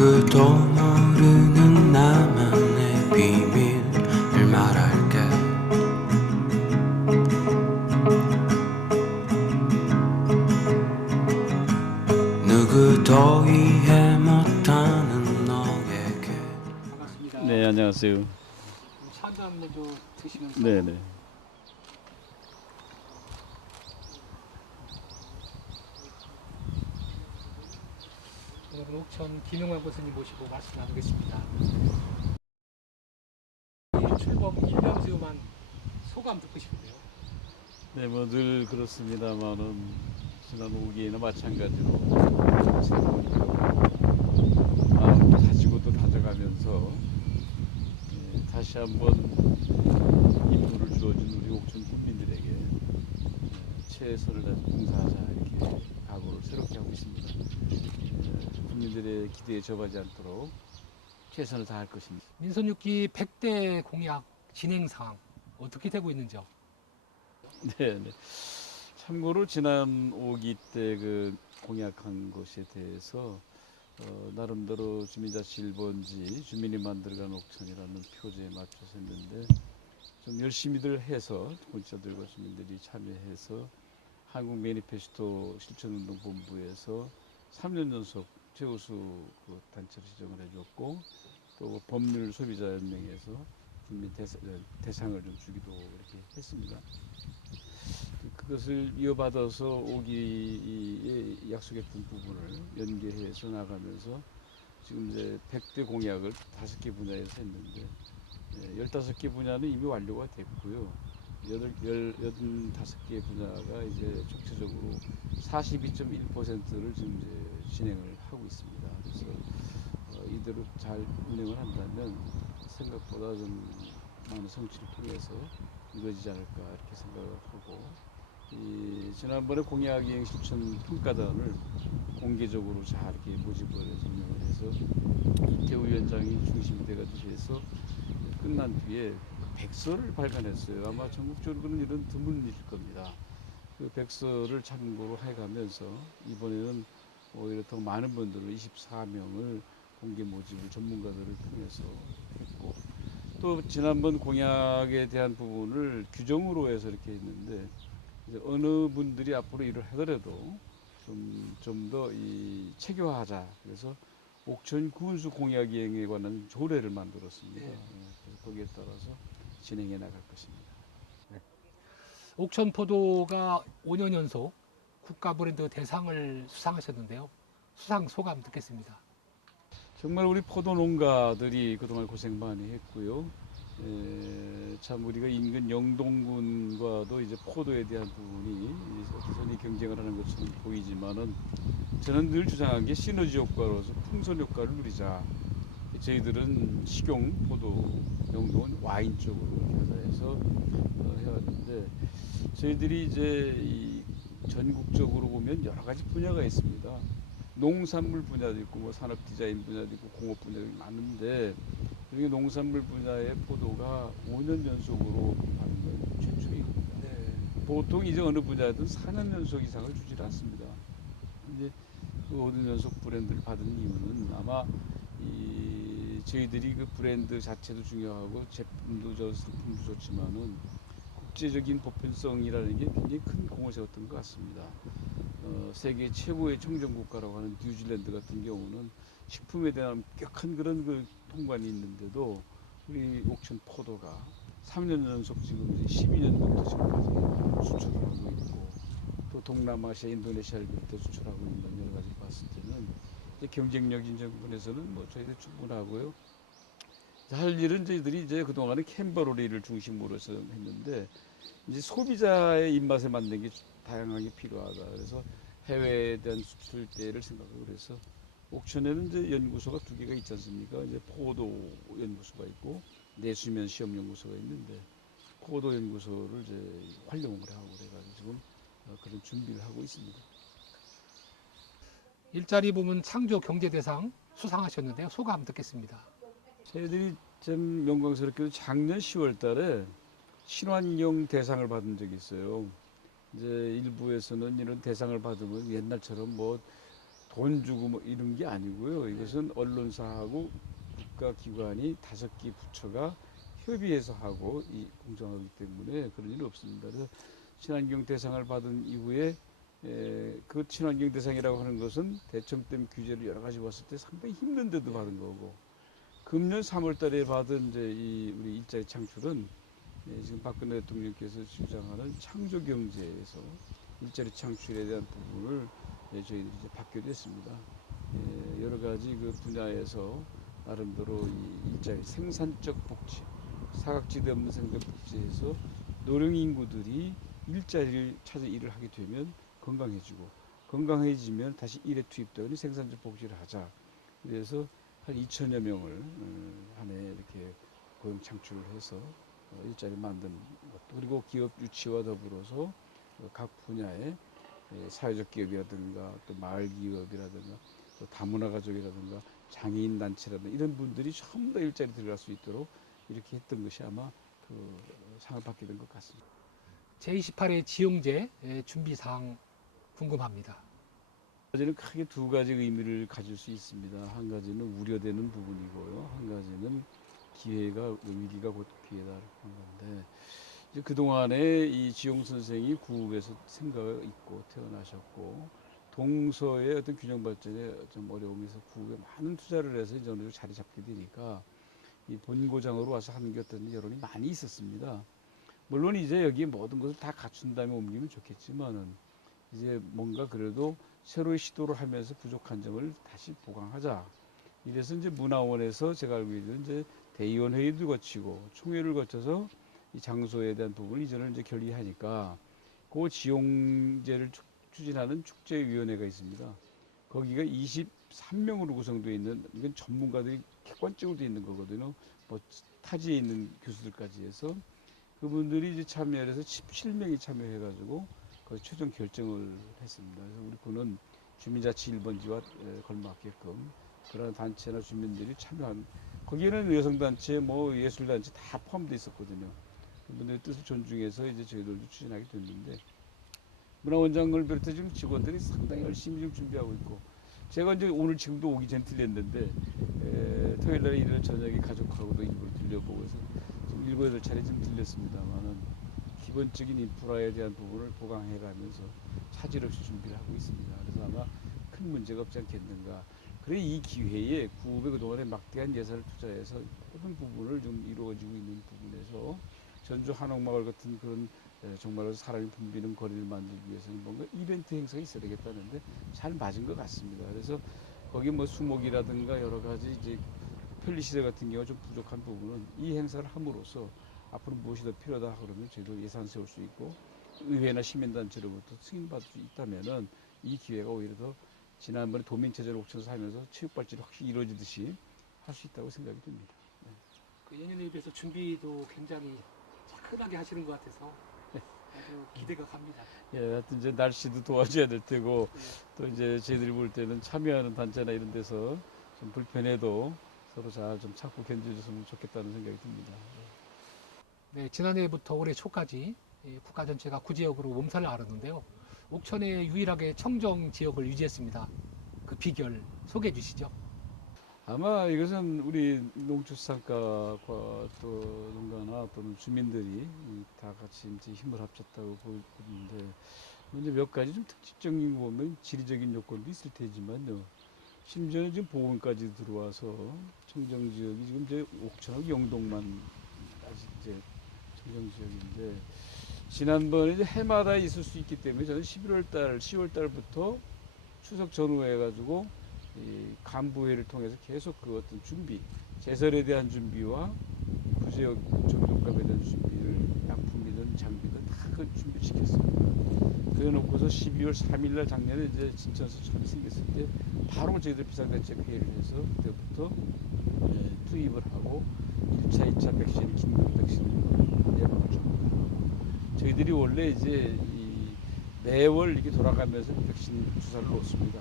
누구도 모르는 나만의 비밀을 말할게. 누구도 이해 못하는 너에게. 반갑습니다. 네, 안녕하세요. 차 한잔 먼저 드시면서 네네. 오늘은 옥천 김용환 교수님 모시고 말씀 나누겠습니다. 이 출범 1년 즈음한 소감 듣고 싶은데요. 네, 뭐 늘 그렇습니다만은 지난 5기에는 마찬가지로 새로운 마음을 다지고 또 다져가면서 다시 한번 임무를 주어진 우리 옥천 국민들에게 최선을 다해 봉사하자 이렇게 각오를 새롭게 하고 있습니다. 국민들의 기대에 접하지 않도록 최선을 다할 것입니다. 민선 6기 100대 공약 진행 상황 어떻게 되고 있는지요? 네. 참고로 지난 5기 때 그 공약한 것에 대해서 나름대로 주민자치 1번지 주민이 만들어간 옥천이라는 표제에 맞춰서 했는데 좀 열심히들 해서 공직자들과 주민들이 참여해서 한국 매니페스토 실천운동본부에서 3년 연속 최우수 그 단체를 지정을 해줬고 또 법률 소비자연맹에서 국민 대상을 좀 주기도 이렇게 했습니다. 그것을 이어받아서 5기에 약속했던 부분을 연계해서 나가면서 지금 이제 100대 공약을 5개 분야에서 했는데 15개 분야는 이미 완료가 됐고요. 85개 분야가 이제 총체적으로 42.1%를 지금 이제 진행을 하고 있습니다. 그래서 이대로 잘 운영을 한다면 생각보다 좀 많은 성취를 통해서 이루어지지 않을까 이렇게 생각을 하고 지난번에 공약 이행 실천 평가단을 공개적으로 잘 이렇게 모집을 해서 운영을 해서 이태우 위원장이 중심이 돼서 끝난 뒤에 백서를 발간했어요. 아마 전국적으로는 이런 드문 일일 겁니다. 그 백서를 참고로 해가면서 이번에는 오히려 더 많은 분들을 24명을 공개 모집을 전문가들을 통해서 했고 또 지난번 공약에 대한 부분을 규정으로 해서 이렇게 했는데 이제 어느 분들이 앞으로 일을 하더라도 좀 더 이 체계화하자. 그래서 옥천 군수 공약 이행에 관한 조례를 만들었습니다. 네. 그래서 거기에 따라서 진행해 나갈 것입니다. 옥천 포도가 5년 연속 국가 브랜드 대상을 수상하셨는데요. 수상 소감 듣겠습니다. 정말 우리 포도 농가들이 그동안 고생 많이 했고요. 참 우리가 인근 영동군과도 이제 포도에 대한 부분이 선의 경쟁을 하는 것처럼 보이지만은 저는 늘 주장한 게 시너지 효과로서 풍선 효과를 누리자. 저희들은 식용 포도, 영동은 와인 쪽으로 이렇게 하자 해서 해왔는데 저희들이 이제 이 전국적으로 보면 여러 가지 분야가 있습니다. 농산물 분야도 있고 뭐 산업 디자인 분야도 있고 공업 분야도 많은데 그중에 농산물 분야의 포도가 5년 연속으로 받는 건 최초입니다. 네. 보통 이제 어느 분야든 4년 연속 이상을 주질 않습니다. 이제 그 5년 연속 브랜드를 받은 이유는 아마 저희들이 그 브랜드 자체도 중요하고 제품도 상품도 좋지만은 국제적인 보편성이라는 게 굉장히 큰 공을 세웠던 것 같습니다. 세계 최고의 청정 국가라고 하는 뉴질랜드 같은 경우는 식품에 대한 엄격한 그런 그 통관이 있는데도 우리 옥천 포도가 3년 연속 지금 이제 12년부터 지금까지 수출을 하고 있고 또 동남아시아, 인도네시아를 비롯해 수출하고 있는 여러 가지 봤을 때는 이제 경쟁력인 부분에서는 뭐 저희들 충분하고요. 할 일은 저희들이 이제 그동안은 캔버러리를 중심으로 해서 했는데 이제 소비자의 입맛에 맞는 게 다양하게 필요하다. 그래서 해외에 대한 수출대를 생각하고 그래서 옥천에는 이제 연구소가 2개가 있지 않습니까? 이제 포도 연구소가 있고 내수면 시험 연구소가 있는데 포도 연구소를 이제 활용을 하고 그래가지고 지금 그런 준비를 하고 있습니다. 일자리 부문 창조 경제대상 수상하셨는데요. 소감 듣겠습니다. 저희들이 좀 영광스럽게도 작년 10월 달에 친환경 대상을 받은 적이 있어요. 이제 일부에서는 이런 대상을 받으면 옛날처럼 뭐 돈 주고 뭐 이런 게 아니고요. 이것은 언론사하고 국가기관이 5개 부처가 협의해서 하고 이 공정하기 때문에 그런 일은 없습니다. 그래서 친환경 대상을 받은 이후에 그 친환경 대상이라고 하는 것은 대청댐 규제를 여러 가지 봤을 때 상당히 힘든데도 받은 거고, 금년 3월달에 받은 이제 이 우리 일자리 창출은 지금 박근혜 대통령께서 주장하는 창조경제에서 일자리 창출에 대한 부분을 저희들이 이제 받게 됐습니다. 여러 가지 그 분야에서 나름대로 이 일자리 생산적 복지, 사각지대 없는 생산적 복지에서 노령 인구들이 일자리를 찾아 일을 하게 되면 건강해지고, 건강해지면 다시 일에 투입되니 생산적 복지를 하자. 그래서 한 2천여 명을 한 해 이렇게 고용 창출을 해서 일자리 만든 것도, 그리고 기업 유치와 더불어서 각 분야의 사회적 기업이라든가 또 마을 기업이라든가 또 다문화 가족이라든가 장애인 단체라든가 이런 분들이 전부 다 일자리 들어갈 수 있도록 이렇게 했던 것이 아마 그 상을 받게 된 것 같습니다. 제28회 지용제 준비 사항 궁금합니다. 저는 크게 두 가지 의미를 가질 수 있습니다. 한 가지는 우려되는 부분이고요. 한 가지는 기회가, 위기가 곧 기회다 하는 건데, 이제 그동안에 이 지용 선생이 구읍에서 생각이 있고 태어나셨고, 동서의 어떤 균형 발전에 좀 어려움이 있어서 구읍에 많은 투자를 해서 이제 어느 정도 자리 잡게 되니까 이 본고장으로 와서 하는 게 어떤 여론이 많이 있었습니다. 물론 이제 여기 모든 것을 다 갖춘 다음에 옮기면 좋겠지만은 이제 뭔가 그래도 새로이 시도를 하면서 부족한 점을 다시 보강하자. 이래서 이제 문화원에서 제가 알고 있는 이제 대의원 회의도 거치고 총회를 거쳐서 이 장소에 대한 부분을 이전을 이제 결의하니까 그 지용제를 추진하는 축제위원회가 있습니다. 거기가 23명으로 구성되어 있는, 이건 전문가들이 객관적으로 되어 있는 거거든요. 뭐 타지에 있는 교수들까지 해서 그분들이 이제 참여해서 17명이 참여해가지고 거기 최종 결정을 했습니다. 그래서 우리 군은 주민자치 1번지와 걸맞게끔 그런 단체나 주민들이 참여한, 거기에는 여성단체, 뭐 예술단체 다 포함되어 있었거든요. 그분들의 뜻을 존중해서 이제 저희들도 추진하게 됐는데, 문화원장을 비롯해 지금 직원들이 상당히 열심히 지금 준비하고 있고, 제가 이제 오늘 지금도 오기 전에 들렸는데, 토요일 날에 일요일 저녁에 가족하고도 일부러 들려보고 해서 지금 7, 8차례 좀 들렸습니다만은 기본적인 인프라에 대한 부분을 보강해가면서 차질 없이 준비를 하고 있습니다. 그래서 아마 큰 문제가 없지 않겠는가. 그래 이 기회에 구읍에 그동안에 막대한 예산을 투자해서 모든 부분을 좀 이루어지고 있는 부분에서 전주 한옥마을 같은 그런 정말로 사람이 붐비는 거리를 만들기 위해서는 뭔가 이벤트 행사가 있어야 되겠다는데 잘 맞은 것 같습니다. 그래서 거기 뭐 수목이라든가 여러 가지 이제 편리시설 같은 경우가 좀 부족한 부분은 이 행사를 함으로써 앞으로 무엇이 더 필요하다 그러면 저희도 예산 세울 수 있고 의회나 시민단체로부터 승인받을 수 있다면은 이 기회가 오히려 더 지난번에 도민체전 옥천에서 하면서 체육발전이 확실히 이루어지듯이 할 수 있다고 생각이 듭니다. 네. 그 예년에 비해서 준비도 굉장히 차분하게 하시는 것 같아서 아주 기대가 갑니다. 예, 하여튼 이제 날씨도 도와줘야 될 테고 또 이제 저희들이 볼 때는 참여하는 단체나 이런 데서 좀 불편해도 서로 잘 좀 참고 견뎌줬으면 좋겠다는 생각이 듭니다. 네, 지난해부터 올해 초까지 국가 전체가 구지역으로 몸살을 앓았는데요. 옥천에 유일하게 청정 지역을 유지했습니다. 그 비결 소개해 주시죠. 아마 이것은 우리 농축산과과 또 농가나 또는 주민들이 다 같이 이제 힘을 합쳤다고 보이는데, 먼저 몇 가지 좀 특징적인 거 보면 지리적인 요건도 있을 테지만요. 심지어 지금 보건까지 들어와서 청정 지역이 지금 이제 옥천하고 영동만 아직 이제 청정 지역인데, 지난번에 이제 해마다 있을 수 있기 때문에 저는 10월 달부터 추석 전후해 가지고 이 간부회를 통해서 계속 그 어떤 준비, 제설에 대한 준비와 구제역 정족감에 대한 준비를 약품이든 장비든 다 그 준비시켰습니다. 그래 놓고서 12월 3일 날 작년에 이제 진천수천이 생겼을 때 바로 저희들 비상대책회의를 해서 그때부터 투입을 하고 1차, 2차 백신, 긴급 백신을 예방을 줍니다. 저희들이 원래 이제 매월 이렇게 돌아가면서 백신 주사를 놓습니다.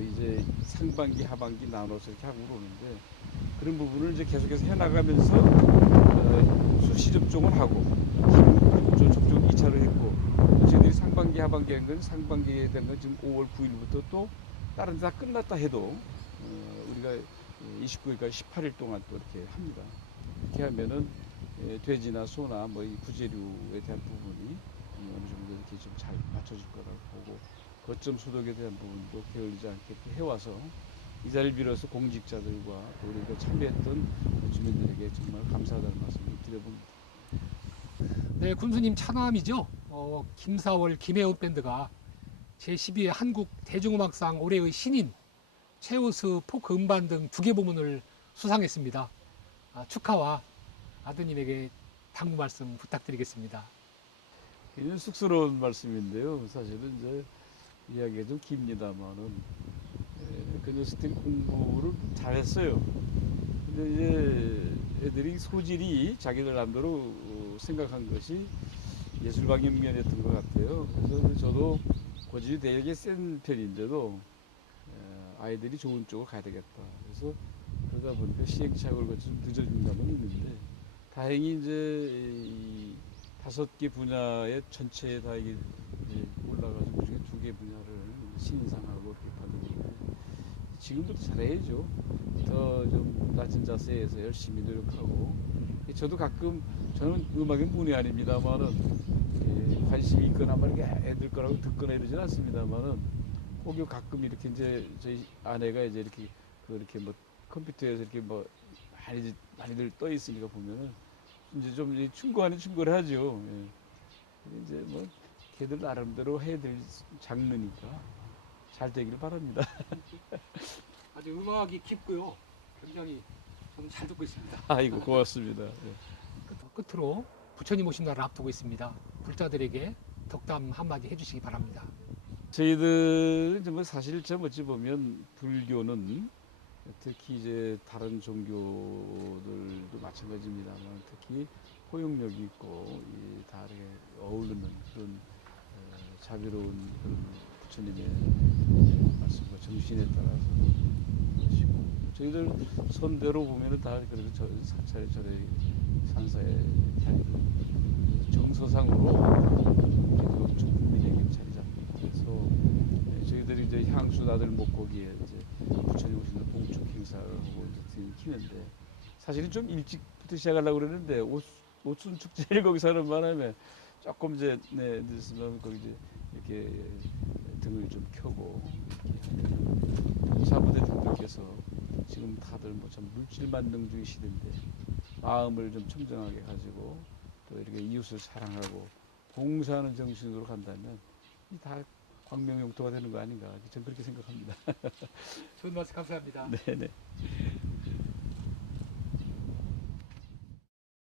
이제 상반기, 하반기 나눠서 이렇게 하고 그러는데, 그런 부분을 이제 계속해서 해나가면서 수시 접종을 하고, 접종 2차를 했고, 저희들이 상반기, 하반기 한 건 상반기에 된 건 지금 5월 9일부터 또 다른 데 다 끝났다 해도 우리가 29일까지 18일 동안 또 이렇게 합니다. 이렇게 하면은 돼지나 소나 뭐 이 구제류에 대한 부분이 어느 정도 이렇게 좀 잘 맞춰질 거라고 보고 거점 소득에 대한 부분도 게을리지 않게 해와서 이 자리를 빌어서 공직자들과 또 우리가 참여했던 주민들에게 정말 감사하다는 말씀을 드려봅니다. 네, 군수님 차남이죠. 김사월, 김혜원 밴드가 제12회 한국 대중음악상 올해의 신인 최우수 포크 음반 등 2개 부문을 수상했습니다. 축하와 아드님에게 당부 말씀 부탁드리겠습니다. 굉장히 쑥스러운 말씀인데요. 사실은 이제 이야기가 좀 깁니다만은 그 녀석들이 공부를 잘했어요. 근데 이제 애들이 소질이 자기들 나름대로 생각한 것이 예술방향면이었던 것 같아요. 그래서 저도 고집이 되게 센 편인데도 아이들이 좋은 쪽으로 가야 되겠다. 그래서 그러다 보니까 시행착오를 거쳐 좀 늦어진 감은 있는데 다행히 이제 이 5개 분야의 전체에 다 이게 올라가서 그중에 2개 분야를 신인상하고 이렇게 받는데 지금도 잘해야죠. 더 좀 낮은 자세에서 열심히 노력하고 저도 가끔 저는 음악의 문외 아닙니다만은 관심이 있거나 뭐 이렇게 애들 거라고 듣거나 이러진 않습니다만은 혹여 가끔 이렇게 이제 저희 아내가 이제 이렇게 이렇게 뭐 컴퓨터에서 이렇게 뭐 많이들 떠 있으니까 보면은 이제 좀 충고 아닌 충고를 하죠. 예. 이제 뭐 걔들 나름대로 해야 될 장르니까 잘 되기를 바랍니다. 아주 음악이 깊고요. 굉장히 저는 잘 듣고 있습니다. 아이고 고맙습니다. 예. 끝으로 부처님 오신 날을 앞두고 있습니다. 불자들에게 덕담 한마디 해주시기 바랍니다. 저희들 뭐 사실 저 어찌 보면 불교는 특히 이제 다른 종교들도 마찬가지입니다만 특히 포용력이 있고 다 이렇게 어우르는 그런 자비로운 그런 부처님의 말씀과 정신에 따라서 것이고 저희들 선대로 보면은 다 그래도 사찰에 절에 산사에 차리고 정서상으로 전 국민에게 자리 잡니다. 그래서 저희들이 이제 향수 다들 목고기에 이제 부처님 오시는 봉축 행사를 하고 이제 키는데 사실은 좀 일찍부터 시작하려고 그러는데 오순 축제를 거기서 하는 바람에 조금 이제 늦으면 거기 이제 이렇게 등을 좀 켜고 사부대님들께서 지금 다들 뭐 참 물질 만능 중의 시대인데 마음을 좀 청정하게 가지고 또 이렇게 이웃을 사랑하고 봉사하는 정신으로 간다면 이 다 광명용토가 되는 거 아닌가 저는 그렇게 생각합니다. 좋은 말씀 감사합니다. 네네.